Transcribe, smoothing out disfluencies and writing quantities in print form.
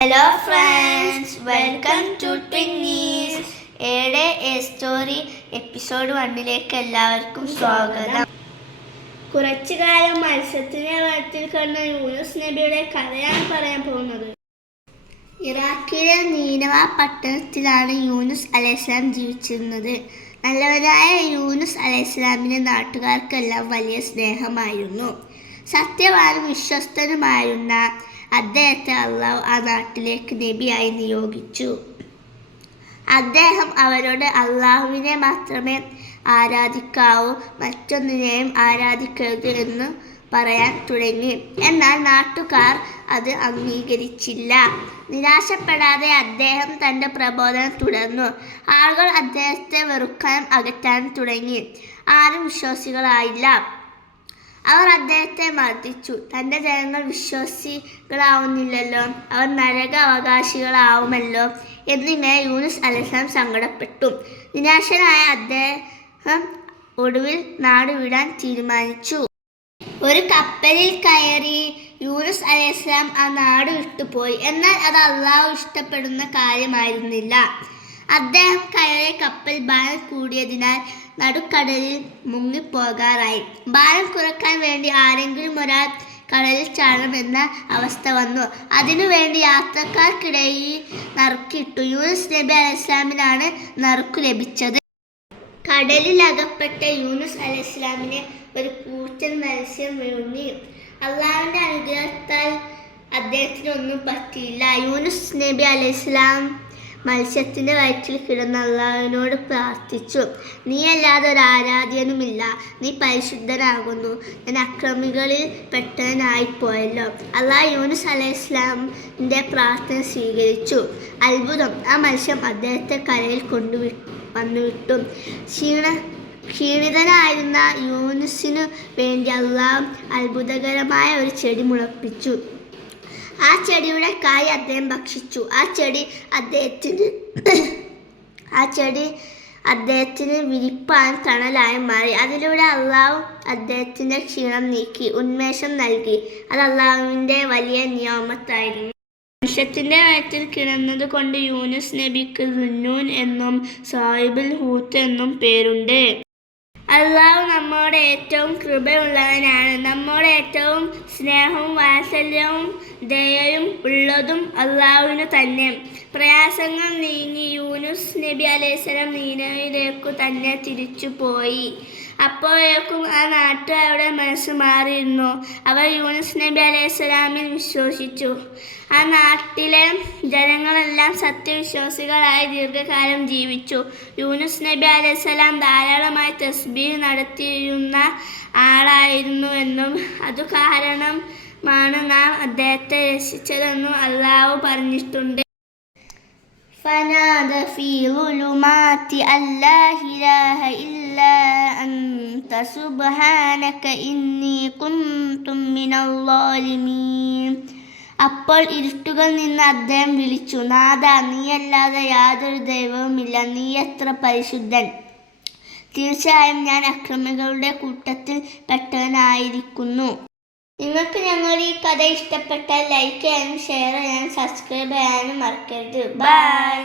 Hello friends, welcome to ട്വിന്നീസ് എയുടെ A story episode 1 എല്ലാവർക്കും സ്വാഗതം. കുറച്ചു കാലം മത്സ്യത്തിന്റെ വയറ്റിൽ കിടന്ന യൂനുസ് നബിയുടെ കഥയാണ് പറയാൻ പോകുന്നത്. ഇറാഖിലെ നീനവ പട്ടണത്തിലാണ് യൂനുസ് അലൈഹിസ്സലാം ജീവിച്ചിരുന്നത്. നല്ലവനായ യൂനുസ് അലൈഹിസ്സലാമിന്റെ നാട്ടുകാർക്കെല്ലാം വലിയ സ്നേഹമായിരുന്നു. സത്യവാനും വിശ്വസ്തനുമായിരുന്ന അദ്ദേഹത്തെ അള്ളാഹു ആ നാട്ടിലേക്ക് നബിയായി നിയോഗിച്ചു. അദ്ദേഹം അവരോട് അള്ളാഹുവിനെ മാത്രമേ ആരാധിക്കാവൂ, മറ്റൊന്നിനെയും ആരാധിക്കരുത് എന്ന് പറയാൻ തുടങ്ങി. എന്നാൽ നാട്ടുകാർ അത് അംഗീകരിച്ചില്ല. നിരാശപ്പെടാതെ അദ്ദേഹം തൻ്റെ പ്രബോധനം തുടർന്നു. ആളുകൾ അദ്ദേഹത്തെ വെറുക്കാനും അകറ്റാനും തുടങ്ങി. ആരും വിശ്വാസികളായില്ല. അവർ അദ്ദേഹത്തെ മർദ്ദിച്ചു. തൻ്റെ ജനങ്ങൾ വിശ്വാസികളാവുന്നില്ലല്ലോ, അവർ നരക അവകാശികളാവുമല്ലോ എന്നിങ്ങനെ യൂനുസ് അലൈഹിസ്സലാം സങ്കടപ്പെട്ടു. നിരാശനായ അദ്ദേഹം ഒടുവിൽ നാട് വിടാൻ തീരുമാനിച്ചു. ഒരു കപ്പലിൽ കയറി യൂനുസ് അലൈഹിസ്സലാം ആ നാട് വിട്ടുപോയി. എന്നാൽ അത് അള്ളാഹു ഇഷ്ടപ്പെടുന്ന കാര്യമായിരുന്നില്ല. അദ്ദേഹം കയറിയ കപ്പൽ ഭാരം കൂടിയതിനാൽ നടുക്കടലിൽ മുങ്ങിപ്പോകാറായി. ഭാരം കുറയ്ക്കാൻ വേണ്ടി ആരെങ്കിലും ഒരാൾ കടലിൽ ചാടണമെന്ന അവസ്ഥ വന്നു. അതിനുവേണ്ടി യാത്രക്കാർക്കിടയിൽ നറുക്കിട്ടു. യൂനുസ് നബി അലൈഹിസ്സലാമിനാണ് നറുക്കു ലഭിച്ചത്. കടലിൽ അകപ്പെട്ട യൂനുസ് അലൈഹിസ്സലാമിനെ ഒരു കൂറ്റൻ മത്സ്യം വിഴുങ്ങി. അള്ളാഹുവിന്റെ അനുഗ്രഹത്താൽ അദ്ദേഹത്തിനൊന്നും പറ്റിയില്ല. യൂനുസ് നബി അലൈഹിസ്സലാം മത്സ്യത്തിൻ്റെ വയറ്റിൽ കിടന്ന അള്ളാഹുവിനോട് പ്രാർത്ഥിച്ചു. നീയല്ലാതെ ഒരു ആരാധ്യനുമില്ല, നീ പരിശുദ്ധനാകുന്നു, ഞാൻ അക്രമികളിൽ പെട്ടവനായിപ്പോയല്ലോ. അള്ളാഹു യൂനുസ് അലൈഹിസ്സലാമിൻ്റെ പ്രാർത്ഥന സ്വീകരിച്ചു. അത്ഭുതം! ആ മത്സ്യം അദ്ദേഹത്തെ കരയിൽ വന്നുവിട്ടു. ക്ഷീണിതനായിരുന്ന യൂനുസിനു വേണ്ടി അള്ളാഹു അത്ഭുതകരമായ ഒരു ചെടി മുളപ്പിച്ചു. ആ ചെടിയുടെ കായ് അദ്ദേഹം ഭക്ഷിച്ചു. ആ ചെടി അദ്ദേഹത്തിന് വിരിപ്പാൻ തണലായി മാറി. അതിലൂടെ അള്ളാഹു അദ്ദേഹത്തിൻ്റെ ക്ഷീണം നീക്കി ഉന്മേഷം നൽകി. അത് അള്ളാഹുവിൻ്റെ വലിയ നിയമത്തായിരുന്നു. മത്സ്യത്തിൻ്റെ വയറ്റിൽ കിടന്നത് കൊണ്ട് യൂനുസ് നബിക്ക് ദുന്നൂൻ എന്നും സാഹിബുൽ ഹൂത്ത് എന്നും പേരുണ്ട്. അള്ളാഹു നമ്മോട് ഏറ്റവും കൃപയുള്ളവനാണ്. നമ്മോട് ഏറ്റവും സ്നേഹവും വാത്സല്യവും ദയയും ഉള്ളതും അള്ളാഹുവിന് തന്നെ. പ്രയാസങ്ങൾ നീങ്ങി യൂനുസ് നബി അലൈഹിസ്സലാം നീനവയിലേക്കു തന്നെ തിരിച്ചുപോയി. അപ്പോഴേക്കും ആ നാട്ടുകാരുടെ മനസ്സ് മാറിയിരുന്നു. അവർ യൂനുസ് നബി അലൈഹിസ്സലാമിൽ വിശ്വസിച്ചു. ആ നാട്ടിലെ ജനങ്ങളെല്ലാം സത്യവിശ്വാസികളായി ദീർഘകാലം ജീവിച്ചു. യൂനുസ് നബി അലൈഹിസ്സലാം ധാരാളമായി തസ്ബീഹ് നടത്തിയിരുന്ന ആളായിരുന്നുവെന്നും അതു കാരണമാണ് നാം അദ്ദേഹത്തെ രക്ഷിച്ചതെന്നും അള്ളാഹു പറഞ്ഞിട്ടുണ്ട്. فنادى في ظلمات أن لا إله إلا أنت سبحانك إني كنت من الظالمين. അപ്പോൾ ഇരുട്ടുകളിൽ നിന്ന് അദ്ദേഹം വിളിച്ചു, നാഥാ, നീയല്ലാതെ യാതൊരു ദൈവവുമില്ല, നീ എത്ര പരിശുദ്ധൻ. തീർച്ചയായും ഞാൻ അക്രമികളുടെ കൂട്ടത്തിൽ പെട്ടവനായിരിക്കുന്നു. നിങ്ങൾക്ക് ഞങ്ങളുടെ ഈ കഥ ഇഷ്ടപ്പെട്ടാൽ ലൈക്ക് ചെയ്യാനും ഷെയർ ചെയ്യാനും സബ്സ്ക്രൈബ് ചെയ്യാനും മറക്കരുത്. ബൈ.